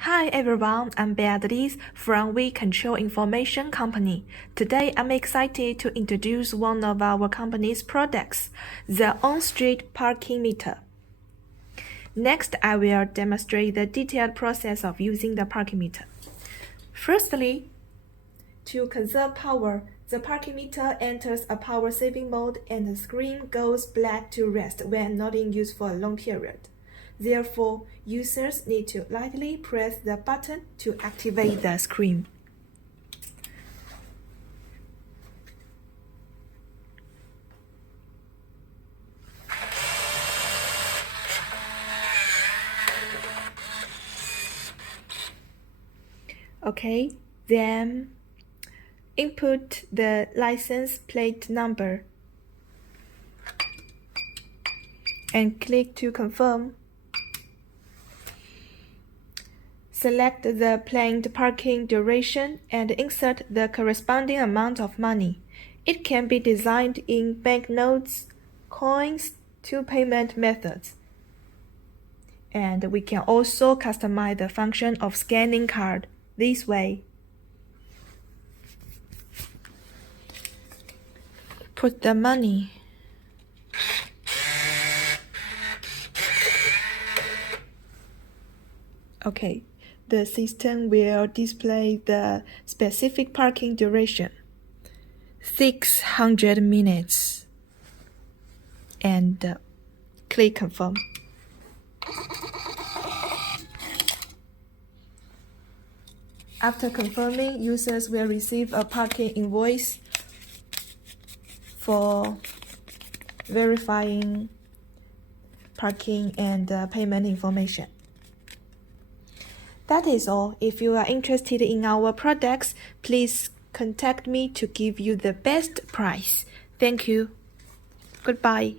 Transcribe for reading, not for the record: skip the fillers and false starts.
Hi everyone, I'm Beatrice from We Control Information Company. Today I'm excited to introduce one of our company's products, the on-street parking meter. Next, I will demonstrate the detailed process of using the parking meter. Firstly, to conserve power, the parking meter enters a power-saving mode and the screen goes black to rest when not in use for a long period. Therefore, users need to lightly press the button to activate the screen. Okay, then input the license plate number and click to confirm. Select the planned parking duration and insert the corresponding amount of money. It can be designed in banknotes, coins, to payment methods. And we can also customize the function of scanning card this way. Put the money. Okay, the system will display the specific parking duration, 600 minutes, and click confirm. After confirming, users will receive a parking invoice for verifying parking and payment information. That is all. If you are interested in our products, please contact me to give you the best price. Thank you. Goodbye.